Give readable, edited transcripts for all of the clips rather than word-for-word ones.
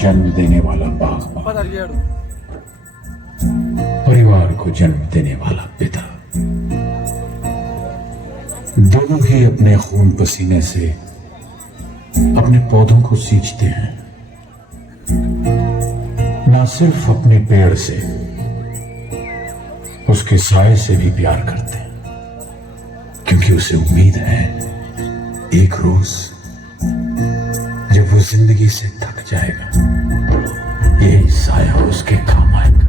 जन्म देने वाला बाप, परिवार को जन्म देने वाला पिता, दोनों ही अपने खून पसीने से अपने पौधों को सींचते हैं, ना सिर्फ अपने पेड़ से, उसके साए से भी प्यार करते हैं, क्योंकि उसे उम्मीद है एक रोज जब वो जिंदगी से थक जाएगा, यही साया उसके काम आएगा।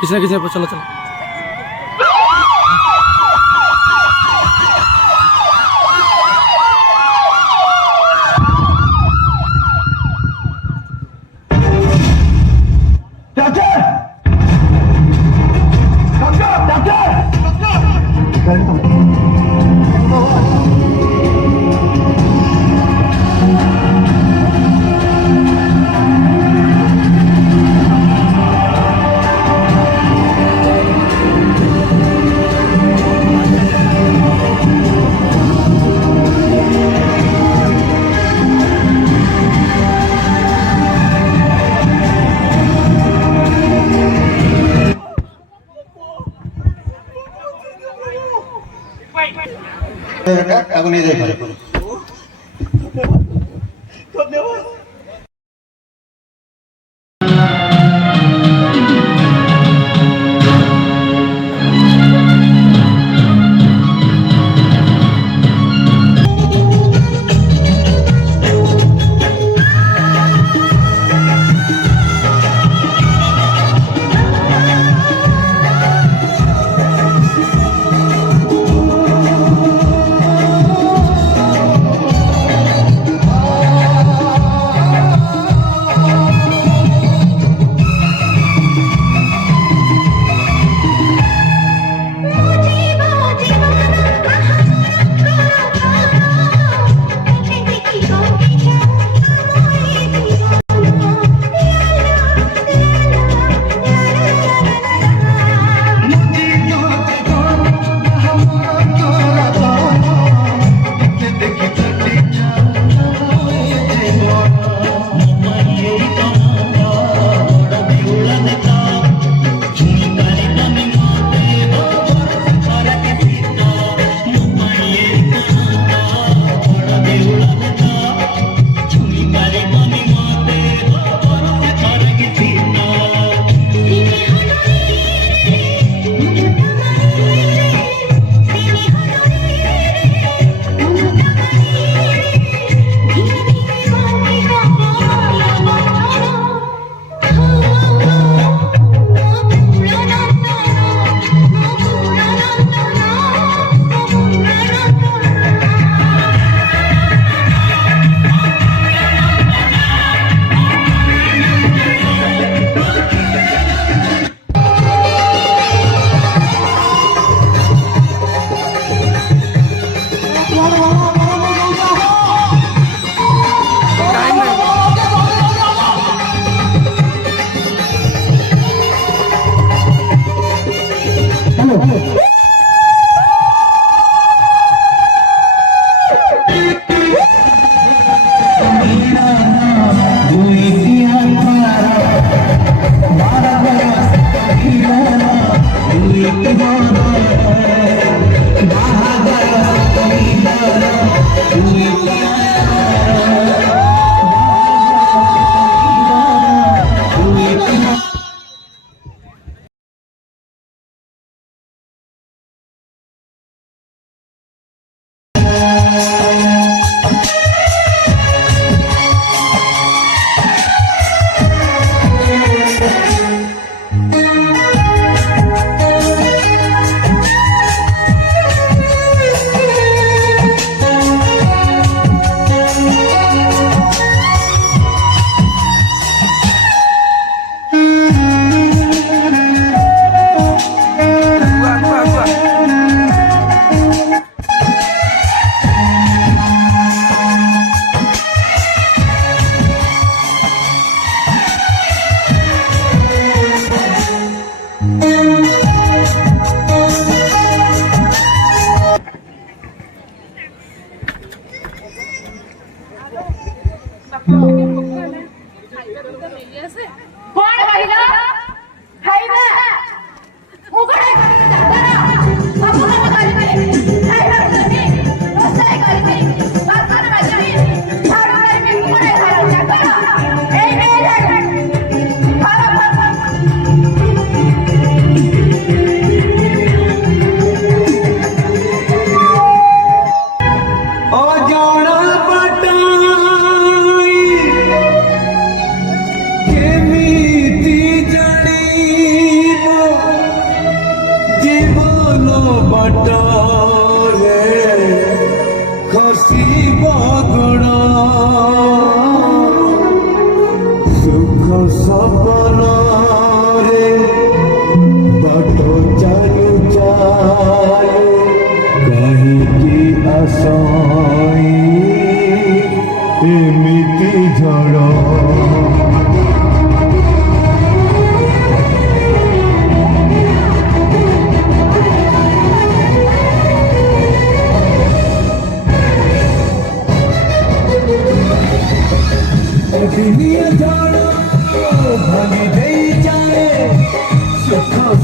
किसने किसने चलो चलो ତାକୁ ନେଇ ଯାଇପାରେ।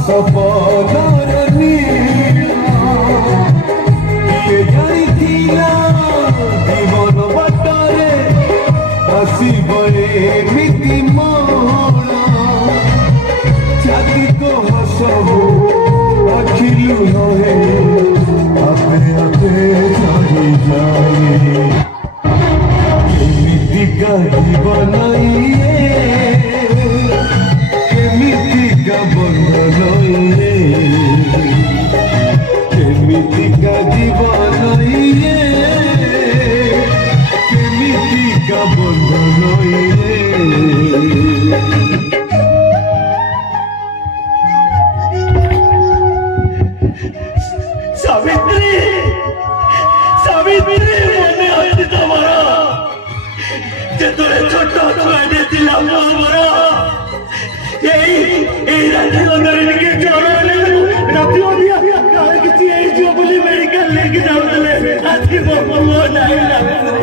सपनर नीला ये जाई हसीब एमिति मोड़ छाती को हसबू अखिलु नहे आपे आपे झड़ी जाए केमितिका जीवन केमितिका बंधन केमितिका जीवन केमितिका बंधन सावित्री सावित्री मने अछि तमर जेतरे छोट छुआटे थिला मोर एई राति लंदर के जरले राति ओदिया काहे किछि एई जो बोली मेडिकल लेके जाउतले आछि मो नाही लागले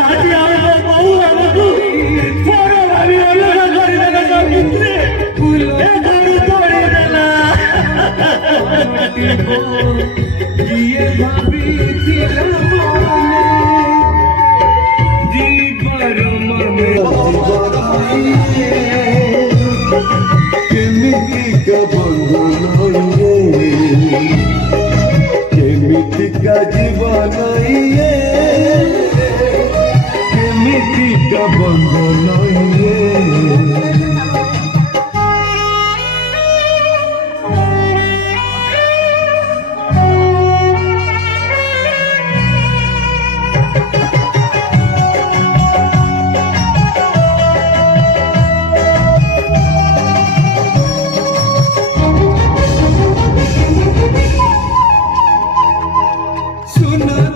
आछि आम बहु हमकु फोरो भाभी अलग करि देला सावित्री ए घर तोड़ी देला ये भाभी थिला मोने जीवर मने केमितिका बंधन केमितिका जीवन केमितिका बंधन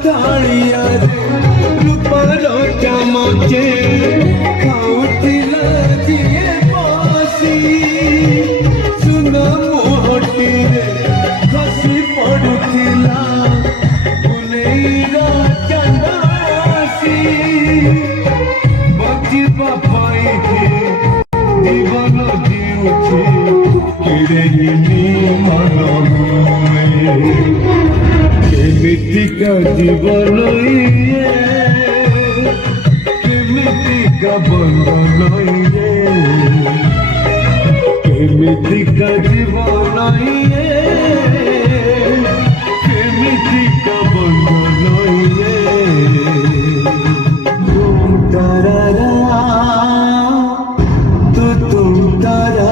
थालिया रूपर चमचे खाउथिला जिए बसी सुन मुहटी रे खसी पड़ुथिला बुलेईरा चंदासी बचिबा पाई जीवन जीउछि किरे नि मन हुए केमितिका जीवन केमितिका बंधन केमितिका जीवन केमितिका बंधन तुम तारा तुम तारा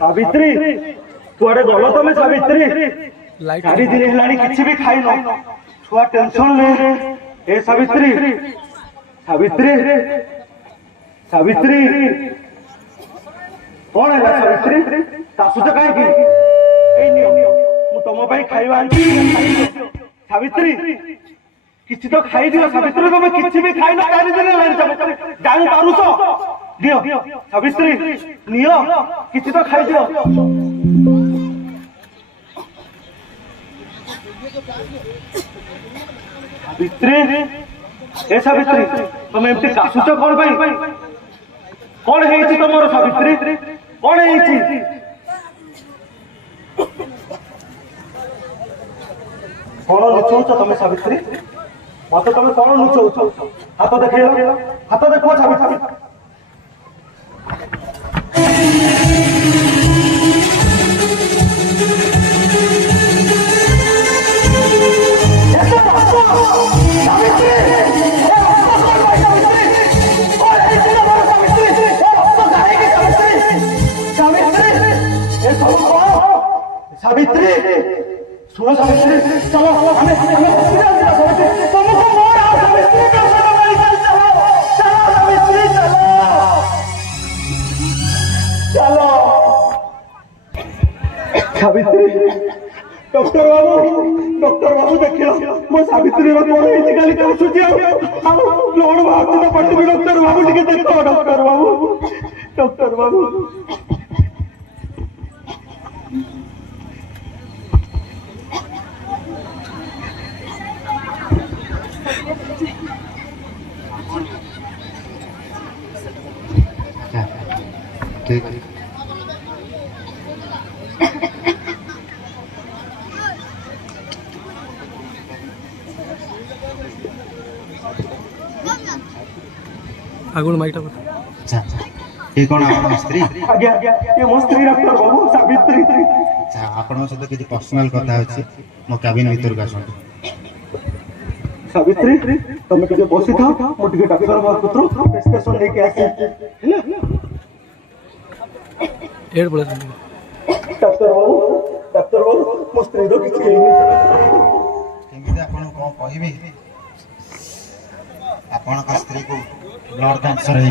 सावित्री कुआडे गलो तमे सावित्री चारि दिन हेलानी किछि भी खाइ न छुआ टेंशन ले ए सावित्री सावित्री सावित्री कौन है सावित्री तासुच काहे की ए नियो मु तम पई खाइबा आंटी सावित्री किछि तो खाइ दियो सावित्री तमे किछि भी खाइ न चारि दिन हेलानी सावित्री जानि पारुछ दियो सावित्री नियो किछि तो खाइ दियो सावित्री ए सावित्री तुम एमती कासुच कौन भाई कौन है तुम सावित्री कौन है कौन लुचाऊच तुम सावित्री मत तुम कौन लुचाऊच हाथ देख हाथ देखो सावित्री सावित्री सुनो सावित्री चलो हमें हॉस्पिटल सावित्री तुमको मोर आओ सावित्री मेडिकल चलो चलो सावित्री चलो चलो सावित्री डॉक्टर बाबू देखियो मो सावित्री रो कोन है काली का सुजी आ ब्लड बाहर तो पट्टी डॉक्टर बाबू टिके देखो डॉक्टर बाबू ठीक आगुण माइटा अच्छा ये कौन आपन स्त्री आज्ञा ये मो स्त्री डॉक्टर बाबू सावित्री अच्छा आपन सहित किछि पर्सनल कथा अछि मो कैबिन भीतर का आसंतु सावित्री तुम टिके बसी था मो टिके डॉक्टर बाबू पुत्र प्रेसक्रिप्शन लेके आसी एड बोला डॉक्टर बाबू मो स्त्री रो किछि केमिति आपन को कहबी आपन का स्त्री को ब्लड कैंसर है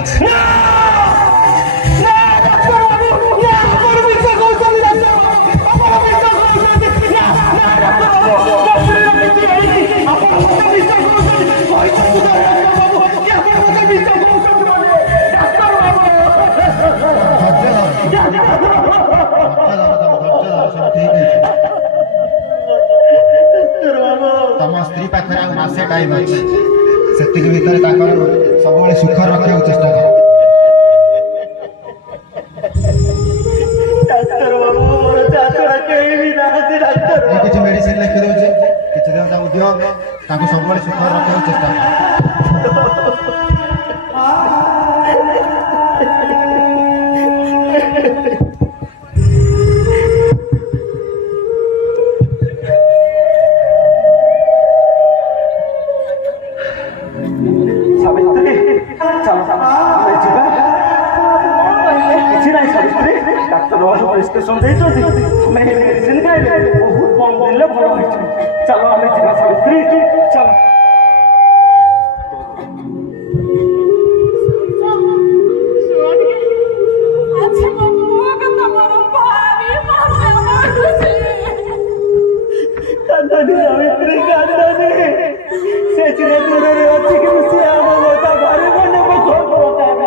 तम स्त्री पाखे मासे टाइम अच्छे से भितर सब सुख रखा चेष्टा कर किसी मेडिसिन लिखि दौचे किसी दिन दियो सब सुख रखा चेष्टा कर प्रेसक्रिप्शन मेडिसिन खाइले बहुत कम दिन भल हो चलो आम जा सावित्री चलो सावित्री से दूर अच्छी कि आम मोटा भारी बने सावित्री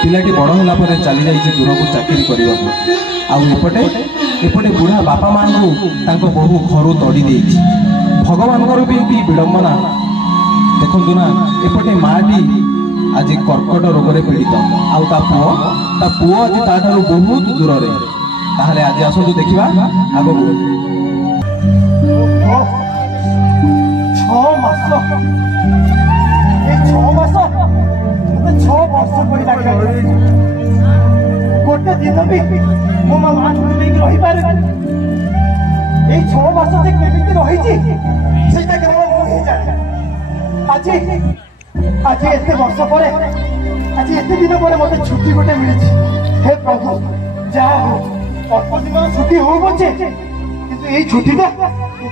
पिलाटी बड़ है चली जाइए दूर को चाकरी करने एपटे बुढ़ा बापा माँ को बहु घर तड़ी ଭଗବାନଙ୍କର ବି କି ବିଡ଼ମ୍ବନା। ଦେଖନ୍ତୁ ନା, ଏପଟେ ମାଟି ଆଜି କର୍କଟ ରୋଗରେ ପୀଡ଼ିତ, ଆଉ ତା ପୁଅ ଆଜି ତାଠାରୁ ବହୁତ ଦୂରରେ। ତାହେଲେ ଆଜି ଆସନ୍ତୁ ଦେଖିବା ଆଗକୁ। 6 ମାସ, ଏ 6 ମାସ ମତେ 6 ବର୍ଷ ପରି ଲାଗିଲାଣି। ଗୋଟେ ଦିନ ବି ମୋ ମାଆକୁ ନେଇକି ରହିପାରୁନି। ଏଇ 6 ମାସ ଯେ କେମିତି ରହିଛି ସେଇଟା କେବଳ ମୁଁ ହିଁ ଜାଣେ। ଆଜି ଏତେ ବର୍ଷ ପରେ, ଆଜି ଏତେ ଦିନ ପରେ ମତେ ଛୁଟି ଗୋଟେ ମିଳିଛି। ହେ ପ୍ରଭୁ, ଯାହା ହଉ ଅଳ୍ପ ଦିନର ଛୁଟି ହଉ ପଛେ, କିନ୍ତୁ ଏଇ ଛୁଟିଟା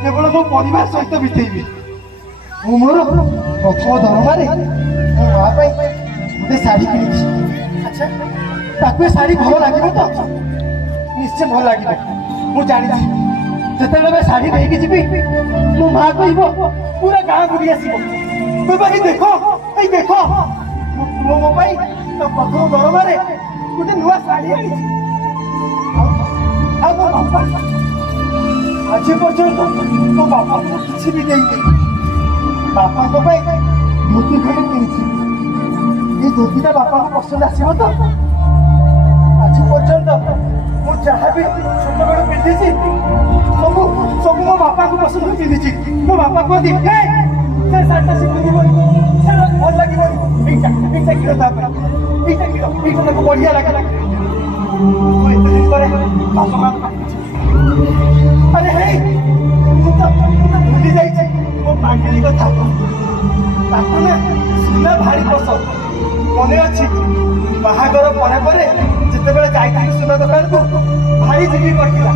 କେବଳ ମୋ ପରିବାର ସହିତ ବିତେଇବି। ମୁଁ ମୋର ପ୍ରଥମ ଦରମାରେ ମୋ ମା ପାଇଁ ଗୋଟେ ଶାଢ଼ୀ କିଣିଛି। ଆଚ୍ଛା, ତାକୁ ଏ ଶାଢ଼ୀ ଭଲ ଲାଗିବ ତ? ନିଶ୍ଚୟ ଭଲ ଲାଗିବ। ମୁଁ ଜାଣିଛି ଯେତେବେଳେ ଶାଢ଼ୀ ନେଇକି ଯିବି, ମୋ ମା କହିବ ପୁରା ଗାଁ ବୁଲି ଆସିବ, କହିବ ଏଇ ଦେଖ ମୋ ପାଇଁ ତା ପ୍ରଥମ ଦରମାରେ ଗୋଟେ ନୂଆ ଶାଢ଼ୀ ଆଣିଛି। ଆଉ ମୋ ବାପା ଆଜି ପର୍ଯ୍ୟନ୍ତ ମୋ ବାପାକୁ କିଛି ବି ଦେଇନି। ବାପାଙ୍କ ପାଇଁ ଧୋତି ଖଣ୍ଡେ କିଣିଛି। ଏଇ ଧୋତିଟା ବାପାଙ୍କୁ ପସନ୍ଦ ଆସିବ ତ? ଆଜି ପର୍ଯ୍ୟନ୍ତ ମୁଁ ଯାହା ବି ଛୋଟବେଳୁ ପିନ୍ଧିଛି ସବୁ ମୋ ବାପାଙ୍କୁ ପସନ୍ଦ ପିନ୍ଧିଛି। ମୋ ବାପା କୁହନ୍ତି ସେ ଶାଢ଼ୀଟା ସେ ପିନ୍ଧିବନି, ସେଟା ଭଲ ଲାଗିବନି, ଏଇଟା କିଣ ତା ପାଇଁ, ଏଇଟା ତାକୁ ବଢିଆ ଲାଗେ। ମୁଁ ଏତେ ଦିନ ପରେ ବାପା ମାଆଙ୍କୁ ପାଖକୁ ଆରେ ହେଇ ମୁଁ ତ ଭୁଲି ଯାଇଛି ମୋ ପାଗିଳି କଥା। ତାକୁ ନା ସୁନା ଭାରି ପସନ୍ଦ। ମନେ ଅଛି ବାହାଘର ପରେ ଯେତେବେଳେ ଯାଇଥିଲି ସୁନା ଦୋକାନକୁ, ଭାରି ଜିଦି କରିଥିଲା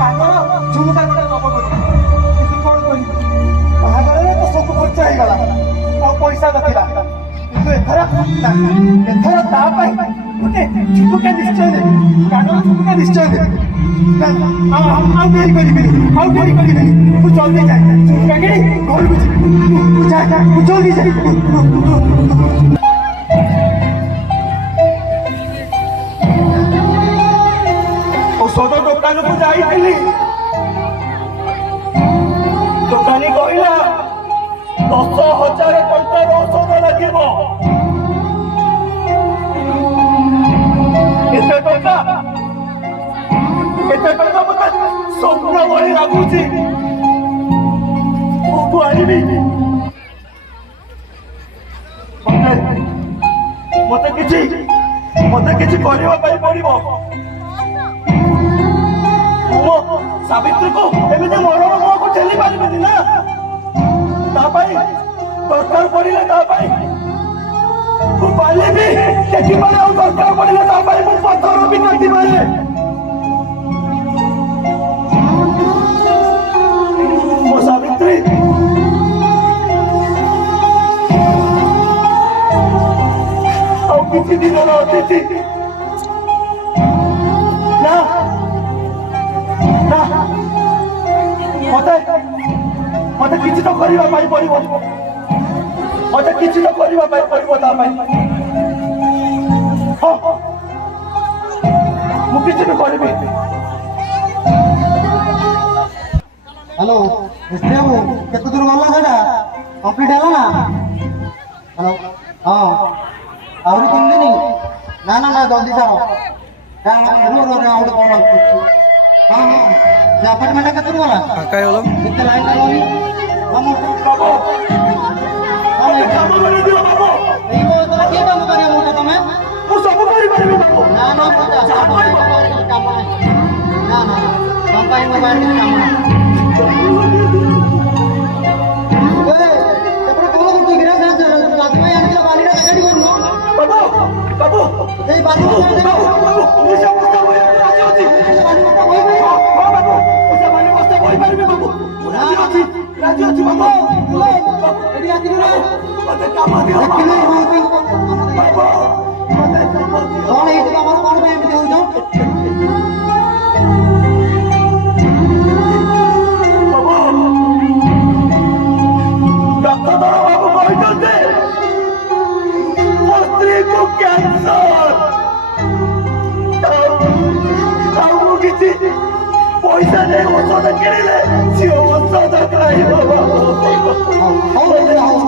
ତାଙ୍କର ଝୁମୁକା ଗୋଟେ ନବ ବୋଲି। କିନ୍ତୁ କଣ କରିବି, ବାହାଘରରେ ତ ସବୁ ଖର୍ଚ୍ଚ ହେଇଗଲା, ଆଉ ପଇସା ନଥିଲା। କିନ୍ତୁ ଏଥର ତା ପାଇଁ ଗୋଟେ ଝୁମୁକା ନିଶ୍ଚୟ ଦେବି, କାନର ଝୁମୁକା ନିଶ୍ଚୟ ଦେବି। ଆଉ ଡେରି କରିବିନି। ମୁଁ ଜଲ୍ଦି ଯାଏ ଝୁମୁକା କିଣି ଘରକୁ ଯିବି। ମୁଁ ଜଲ୍ଦି ଯାଇ ଔଷଧ ଦୋକାନକୁ ଯାଇଥିଲି। ଦୋକାନୀ କହିଲା 10,000 ଟଙ୍କାର ଔଷଧ ଲାଗିବ। ଏତେ ଟଙ୍କା ମତେ ସ୍ୱପ୍ନ ଭଳି ଲାଗୁଛି। କୋଉଠୁ ଆଣିବି? ମତେ କିଛି କରିବା ପାଇଁ ପଡିବ। ମୁଁ ସାବିତ୍ରୀକୁ ଏମିତି ମରଣ ମୁହଁକୁ ଠେଲି ପାରିବିନି ନା। ତା ପାଇଁ ଦରକାର ପଡ଼ିଲେ ତା ପାଇଁ ମୁଁ ପାଲିବି ଦେଖିପାରେ, ଆଉ ଦରକାର ପଡ଼ିଲେ ତା ପାଇଁ ମୁଁ ପଥର ବି କାଟିପାରେ। ମୋ ସାବିତ୍ରୀ ଆଉ କିଛି ଦିନର ଅତିଥି ନା। ମତେ କିଛି ତ କରିବା ପାଇଁ ପଡିବ। ତା ପାଇଁ ମୁଁ କିଛି ବି କରିବି। হ্যালো মিস্ত্রি বাবু, কেতে দূর গলা সেটা কমপ্লিট হলো না? হ্যালো, হ্যাঁ আহরি 3 দিন? না জলদি সার। হ্যাঁ যে আপার্টমেন্টটা কেতে দূর গলা? কাকাই হলো কেতে লাইন লাগনি? এই তোমরা কি কাম করিয়া মোটা তুমি? ମୁଁ ସବୁ କରିପାରିବି ବାବୁ। না কাম নাই। কম্পানি মোবাইল কাম নাই। এপরে কোন দুটি গিরা আছে রাতমাই আমি তো বালিরা রেডি করব। বাবু এই বালি ମୁଁ ସମସ୍ତ ରାଜି ଅଛି। ବାବୁ ମୁଁ ସେ ବାଲି ବସ୍ତା କହିପାରିବି ବାବୁ। ମୁଁ ରାଜି ଅଛି ବାବୁ। এডি আসিনি রে ମତେ କାମ ଦିଅ ବାବୁ। কিলো ମତେ କାମ ଦିଅ। কোন এইটা আমার কোন টাইম দিতে হইছো? ଡକ୍ଟର ବାବୁ କହିଛନ୍ତି ମୋ ସ୍ତ୍ରୀକୁ କ୍ୟାନ୍ସର। ଆଉ ମୁଁ କିଛି पैसा दे ଔଷଧ କିଣିଲେ ସିଏ ଔଷଧ ଖାଇବ ହଉ ଦେଖିଲ ହଉ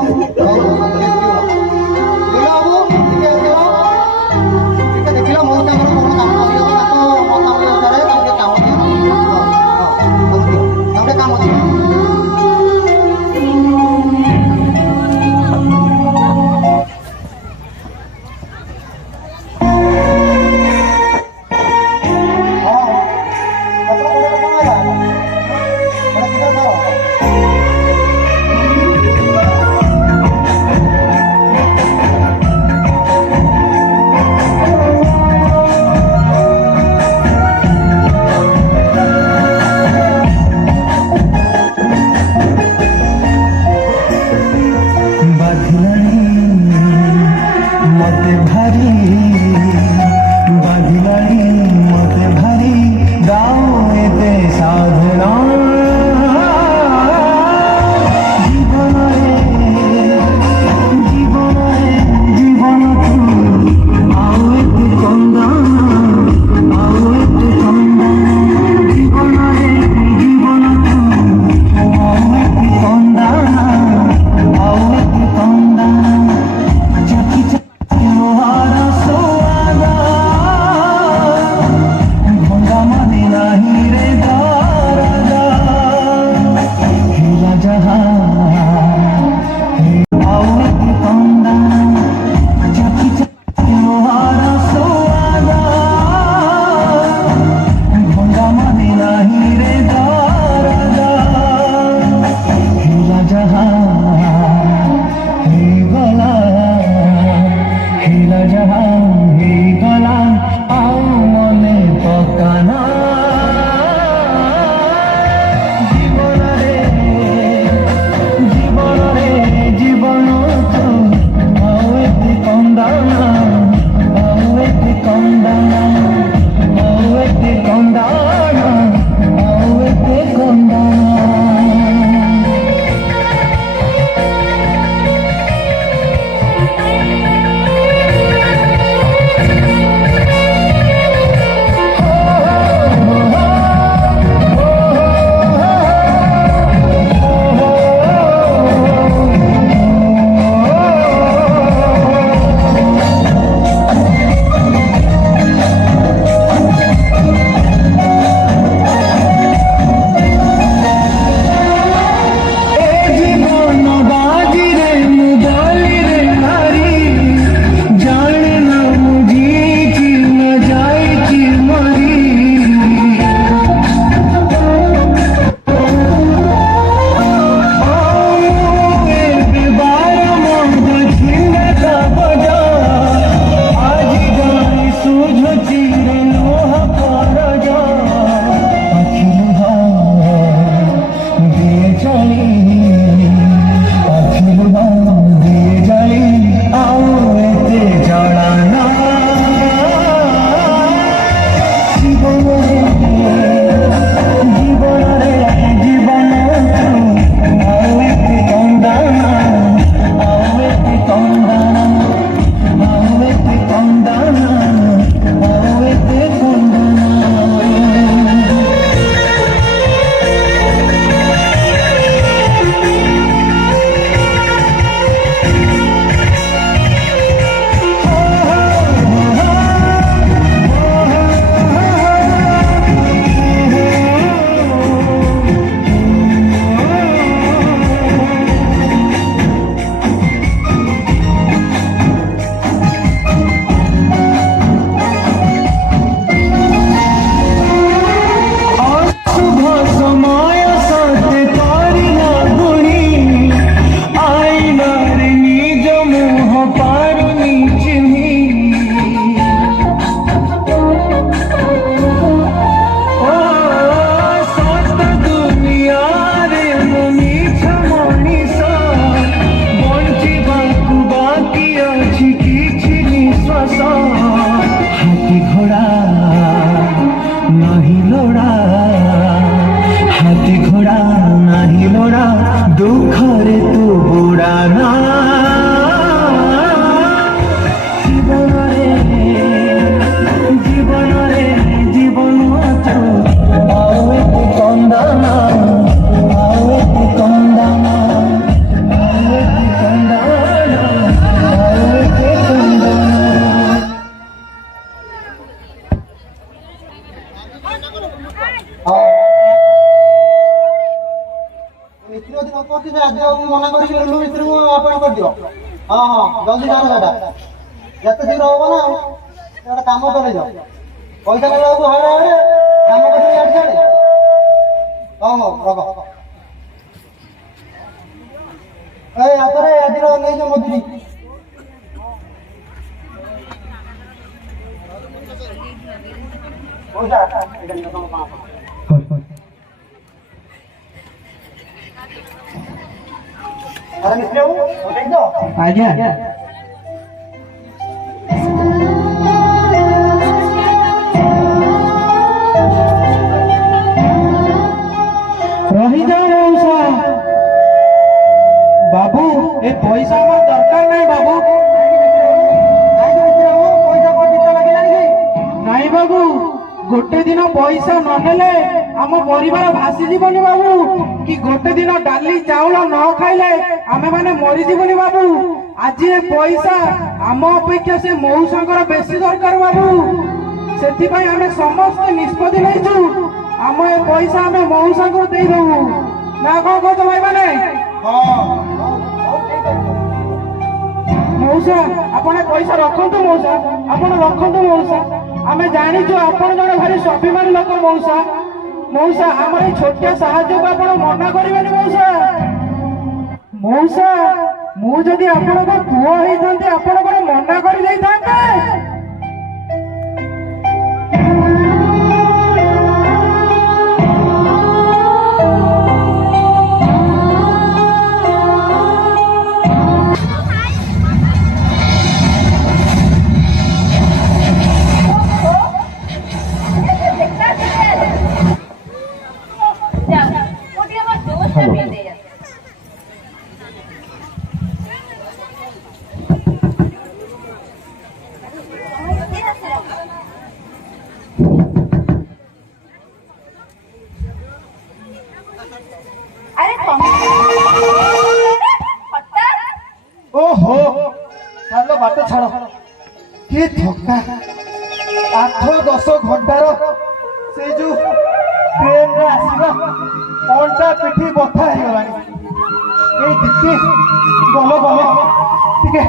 ଦେଖିଲ ମୋ ତାଙ୍କର କଣ କାମ କରିବ ତାଙ୍କ ମତାମତ ଅନୁସାରେ ତାଙ୍କୁ କାମ ଦିଅ ତାଙ୍କୁ କାମ ଦିଅ मते भारी बाधिलानी मते भारी गाँव एते साधना जीवन जीवन तू आओ एते कंदाना आओ एते कंदाना जीवन तू आओ एते कंदाना आओ एते कंदाना तुम्हारा सुहाना भंगा मदी नहीं रे दारदा हिला जहां आओ की कंदा चाकी तुम्हारा सुहाना भंगा मदी नहीं रे दारदा हिला जहां हिला जहां ही गला आओ मने पकाना जीवन जीवन तू आओ एते कंदाना आओ एते कंदाना आओ एते कंदाना आओ एते कंदाना दुखरे तू बुड़ाना जीवन रे जीवन तू आओ ହଁ ମିସ୍ତ୍ରୀ ଯଦି ନ କରୁଛି ସେ ଆଜି ଆଉ ମନା କରିକି ଲୁଲୁ ମିସ୍ତ୍ରୀକୁ ଆପଏଣ୍ଟ କରିଦିଅ। ହଁ ହଁ ଜଲ୍ଦି ସାର ସେଇଟା ଯେତେ ଶୀଘ୍ର ହବ ନା ଆଉ ଗୋଟେ କାମ ଚଲେଇ ଯାଅ ପଇସା ନେଲା ବେଳକୁ ହାଡ଼େ ହାଡ଼େ କାମ କରିବି ଇଆଡ଼େ ସିଆଡ଼େ। ହଉ ହଉ ରଖ ଏଇ ହାତରେ ଆଜିର ନେଇଛ ମଜୁରୀ। ପଇସା ଏଇଟା ନିଅ ତମ 500। अरे मिस्त्री बाबू देख दो आज्ञा रही जाओ मौसा बाबू ए पैसा हमार दरकार नहीं बाबू। नहीं बाबू गोटे दिन पैसा न नेले आम परिवार भासी जीवनी बाबू कि गोटे दिन डाली चाउल न खाइले आमे माने मरी जीवनी बाबू। आज ए पैसा आम अपेक्षा से मौसांकर बेसी दरकार बाबू सेथि पई आमे समस्त निष्पत्ति लैछु आम ए पैसा आमे मौसांकर देई दबु ना कौन कहत भाई माने। मौसा आपण पैसा रखंतु मौसा आपण रखंतु मौसा आमे जानिछु आपण जने भारी स्वाभिमान लोक मौसा। मौसा आमर छोटिया साहाय्य को आपण मना करिवेनी मौसा। मौसा मु जदि आपण को पुओ हेई थांते आपण को मना करि देई थांते। ओहो चलो बात छाड़ कि थका 8-10 घंटार से जो ट्रेन रे आसीबा अंटा पिठी बथा हे गलानी ए दिक्की गलो गलो टिके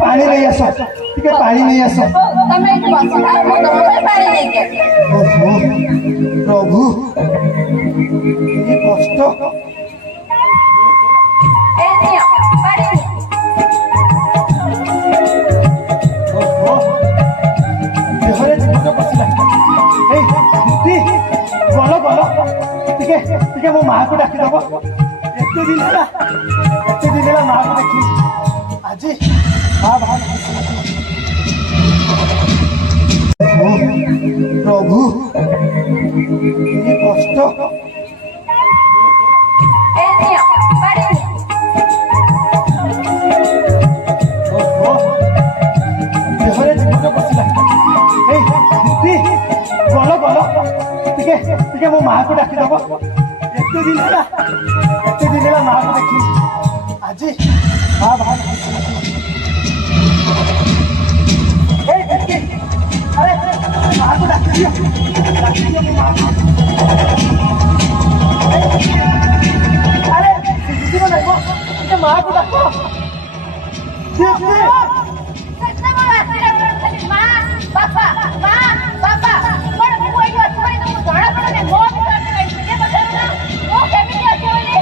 पानी नहीं आसो टिके पानी नहीं आसो तमे एक बस ना मो तम पानी नहीं के ओहो प्रभु ये कष्ट ए नियो पानी देहरे जीवन बसिला ए दिक्की गलो गलो टिके मो मां को डाकी दबो एते दिन ହେଲା मां को देखी आज मां भाव प्रभु ये कष्ट ए नियो पानी देहरे जीवन बसिला ए दिक्की गलो गलो टिके मो मां को डाकी दबो एते दिन ହେଲା मां को देखी आज मां भाव अरे मां को डाकी दियो मां अरे दीदी नहीं वो मां को डाको सच्चा बोल आशीर्वाद मां पापा कोन कोई असुरी तो धड़ा पड़े मो भीतर के ये बता ना वो केमिति अछि बोली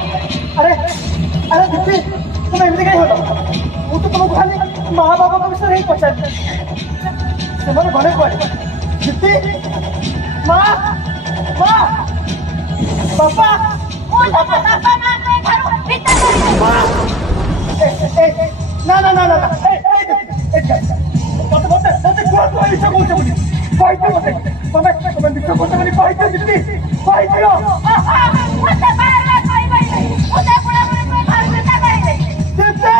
अरे दीदी तुम एमती कहीं हो ମୁଁ ତ ତୁମକୁ ଖାଲି ମା ବାବାଙ୍କ ବିଷୟରେ ହିଁ ପଚାରିଲି ସେମାନେ ଗଲେ କୁଆଡ଼େ ଦିଦି ମା ବାପା ମୁଁ ତ ବାପା ନା କହି ଠାରୁ ଭିତର ନା ମତେ କୁହ ତୁମେ ମିଛ କହୁଛ ବୋଲି କହିଦିଅ ମତେ ତମେ ମିଛ କହୁଛ ବୋଲି କହିଦିଅ ଦିଦି କହିଦିଅ ମତେ ବାରବାର କହିବନି ମତେ ପୁରା ପୁରା ଘର ଚିନ୍ତା କରିଦେ ଦିଦି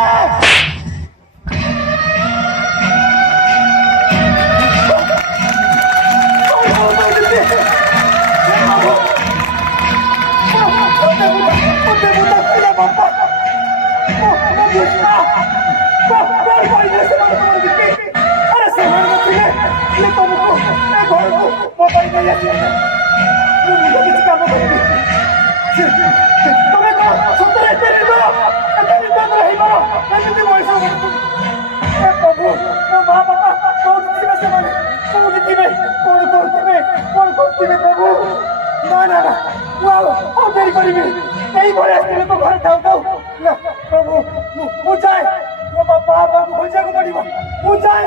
କିଛି କାମ କରିବି। ତମେ କଣ ସତରେ ଏତେ ନିର୍ଭର ହେଇପାର? ଏମିତି ମଣିଷ ପ୍ରଭୁ, ମୋ ମା ବାପା କୋଉଠି ଥିବେ? ସେମାନେ କୋଉଠି ଥିବେ? କଣ କରୁଥିବେ ପ୍ରଭୁ? ନା ନା ନା, ମୁଁ ଆଉ ଡେରି କରିବି। এইଭଳିଆ ସ୍ତ୍ରୀ ଲୋକ ଘରେ ଥାଉ ଥାଉ ନା ପ୍ରଭୁ, ମୁଁ ଯାଏ। ମୋ ବାପା ବାପାଙ୍କୁ ଖୋଜିବାକୁ ପଡିବ। ମୁଁ ଯାଏ।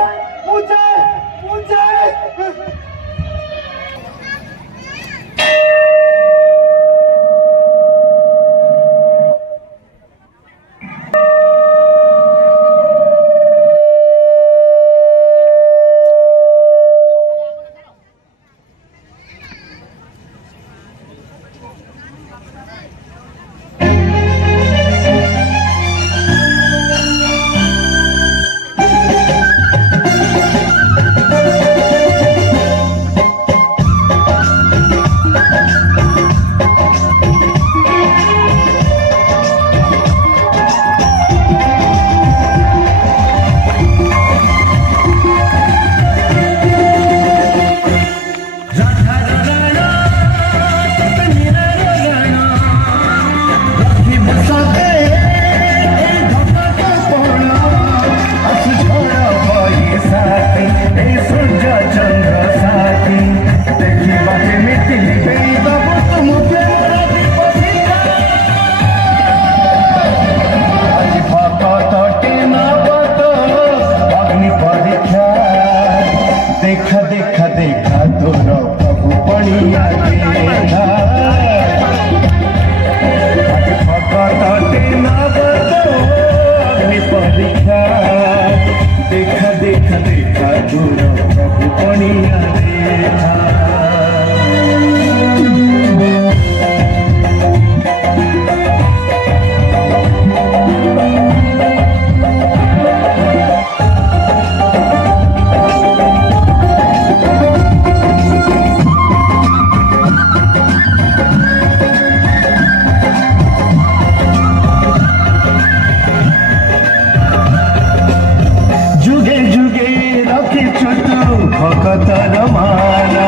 যুগে যুগে রাখিছ তু ভকতর মালা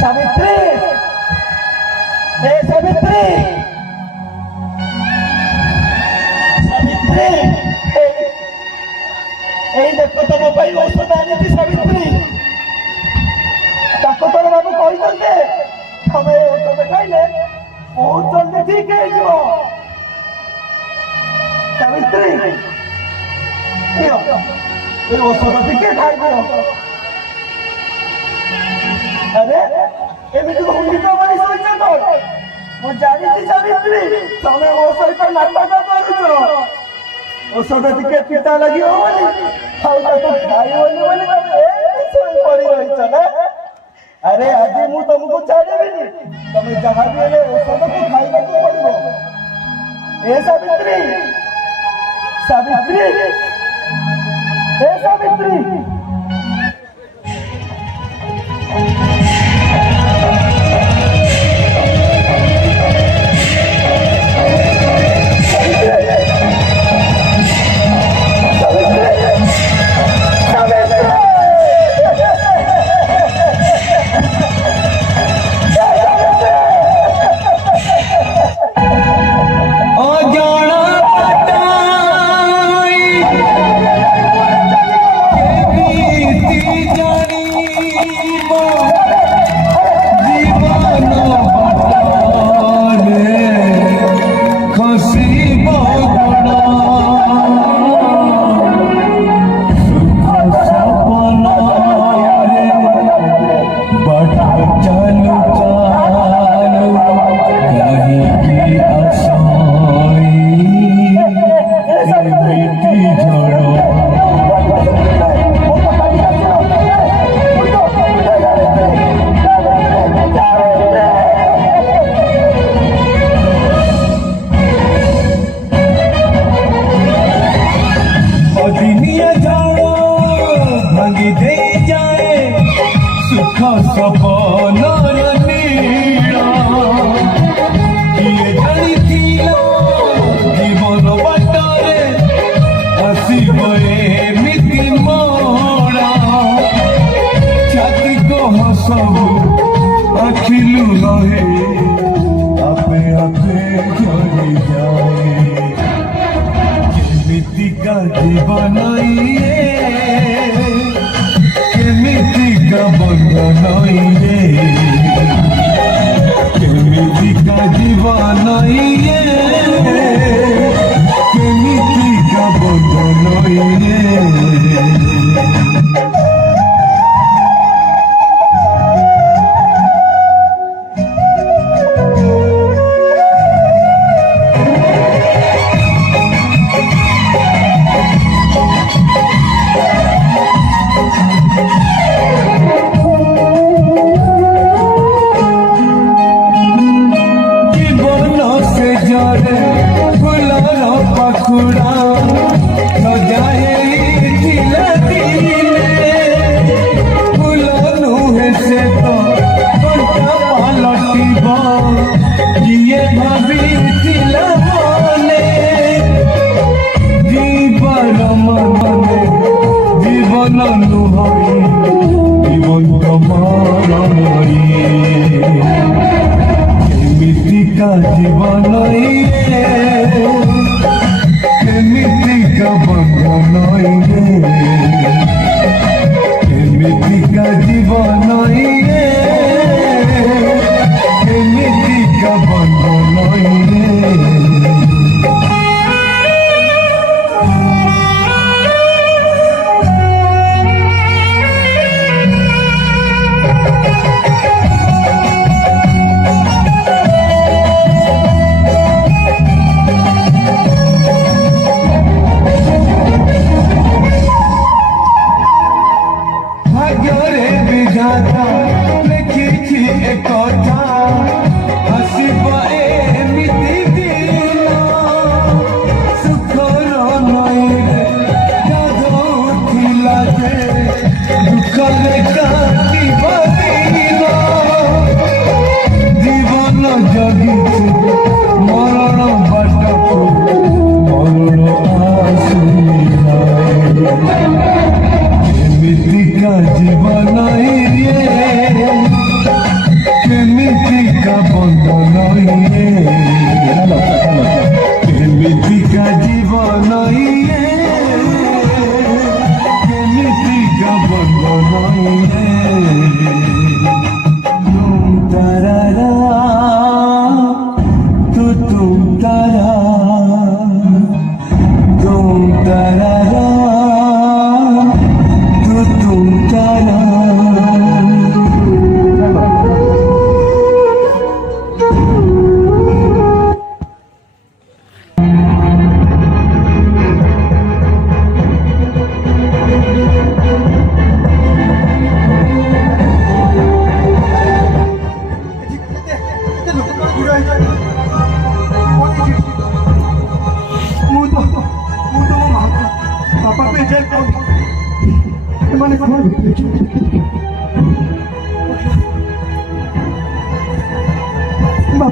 सावित्री, ए सावित्री, सावित्री, এই দেখো তো মোবাইল ঔষধ আনিছি সাবিত্রী। ডাক্তার বাবু কইছন্তে তবে ঔষধ খাইলে বহুত জলদি ঠিক হয়ে যাব। সাবিত্রী এই ঔষধ টিকে খাই দিও। আরে এমিতি হুন্ডিত মারি শোইছ তো? ମୁଁ ଜାଣିଛି ସାବିତ୍ରୀ ତମେ ମୋ ସହିତ ନାଟକ କରୁଛ। ଔଷଧ ଟିକେ ପିତା ଲାଗିବ ବୋଲି ଆଉ ତାକୁ ଖାଇବନି ବୋଲି ତମେ ଏମିତି ଶୋଇ ପଡି ରହିଛ ନା? ଆରେ ଆଜି ମୁଁ ତମକୁ ଛାଡ଼ିବିନି, ତମେ ଯାହା ବି ହେଲେ ଔଷଧକୁ ଖାଇବାକୁ ପଡିବ। ଏ ସାବିତ୍ରୀ, ସାବିତ୍ରୀ, ଏ ସାବିତ୍ରୀ, अखिलू रहे आपे आपे चली जाए केमिति का जीवन केमिति का बंधन केमिति का जीवन केमिति का बंधन जीवन केमिति का बंधन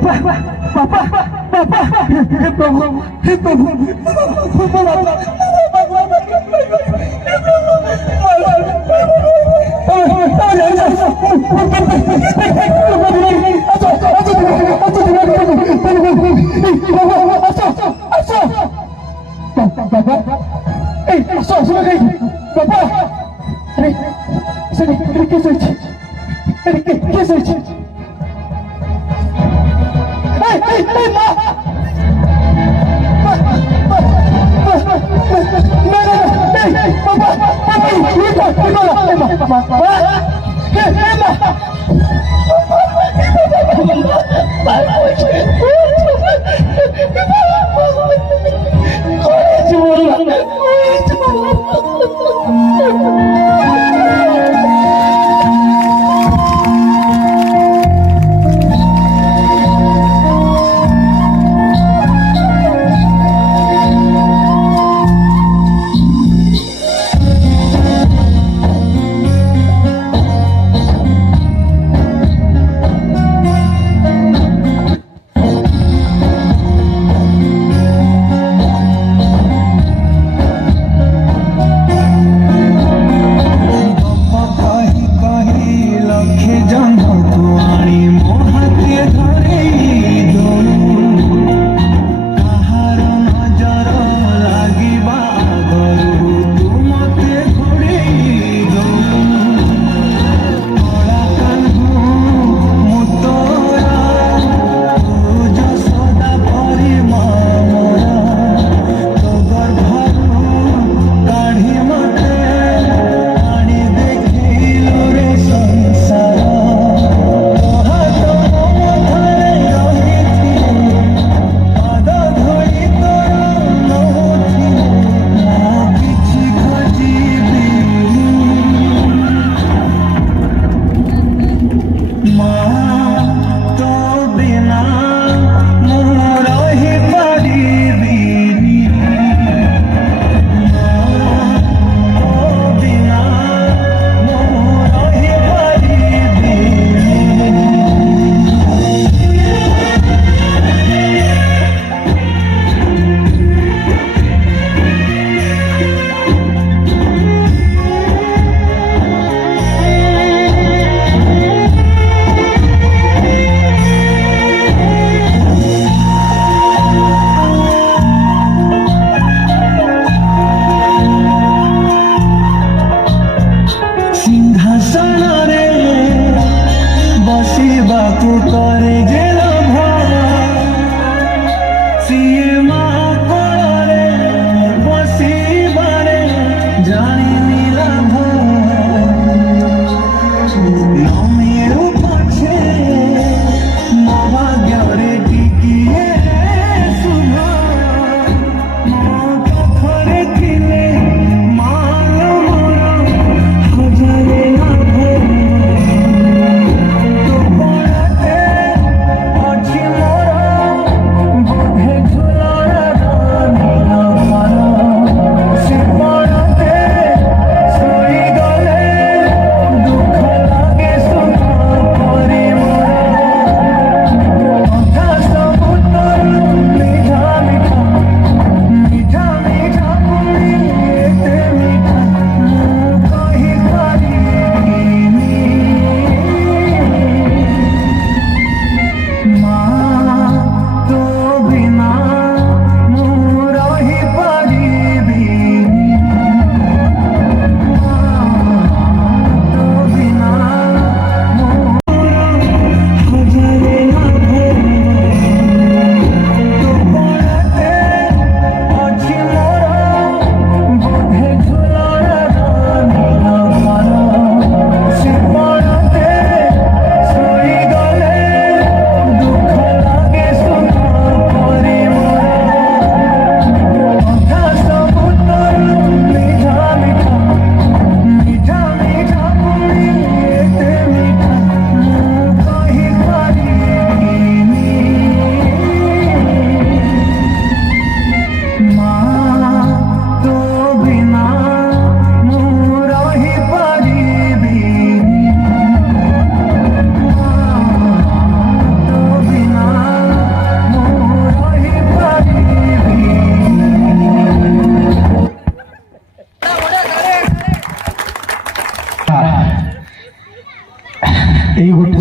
हे प्रभु हे प्रभु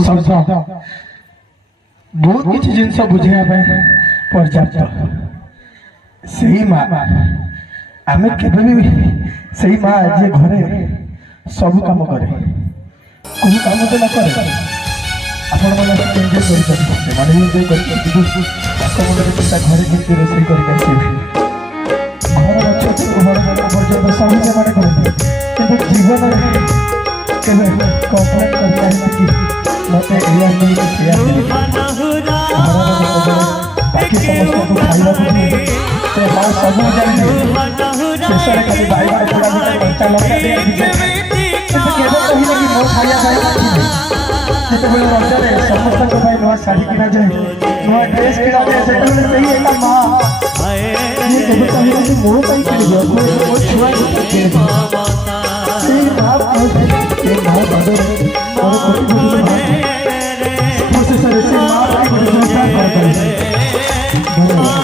ଶବ୍ଦ ବହୁତ କିଛି ଜିନିଷ ବୁଝେଇବା ପାଇଁ ପର୍ଯ୍ୟାପ୍ତ। ସେଇ ମା ଆମେ କେବେ ବି ସେଇ ମା ଯିଏ ଘରେ ସବୁ କାମ କରେ, କୋଉ କାମ ତ ନ କରେ। ଆପଣମାନେ ଏନ୍ଜୟ କରିପାରିବେ, ସେମାନେ ବି ଏନ୍ଜୟ କରିପାରିବେ, କିନ୍ତୁ ତାଙ୍କ ମନରେ ଚିନ୍ତା ଘରେ କେମିତି ରୋଷେଇ କରିକି ଆସିବେ। ଘର ଗଛ ଘର ପର୍ଯ୍ୟନ୍ତ ସବୁ ସେମାନେ କରନ୍ତି, କିନ୍ତୁ ଜୀବନରେ କେବେ କମ୍ପ୍ଲେନ୍ କରିପାରିବେ କି ମୋତେ ଏଇଆ ମିଳିଲେ ସେଇଆ ମିଳିଲେ। ଘରର ଯେତେବେଳେ ବାକି ସମସ୍ତଙ୍କୁ ଖାଇବାକୁ ଦିଏ, ସେ ମା ସବୁ ଜାଣିଲେ ଶେଷରେ ଖାଲି ବାଇଗଣ ପୋଡ଼ା ଭିତରେ କଞ୍ଚା ଲଙ୍କା ଦେଇଦିଏ, କିନ୍ତୁ କେବେ କହିଲେ କି ମୋ ଖାଇବା ପାଇଁ ନଥିବେ। ଯେତେବେଳେ ରଜରେ ସମସ୍ତଙ୍କ ପାଇଁ ନୂଆ ଶାଢ଼ୀ କିଣାଯାଏ, ନୂଆ ଡ୍ରେସ୍ କିଣାଯାଏ, ସେତେବେଳେ ସେଇ ଏକା ମା ଯିଏ କେବେ କହିଲେ କି ମୋ ପାଇଁ କିଣିବ, ମୋ ଛୁଆ କିଣିବ। ସେଇ ମା ପାଦରେ ମୋର କୋଟି କୋଟି ଶେଷରେ ସେ ମା ପାଇଁ ଗୋଟେ ସଂସାର କରିପାରିବେ। ଧନ୍ୟବାଦ।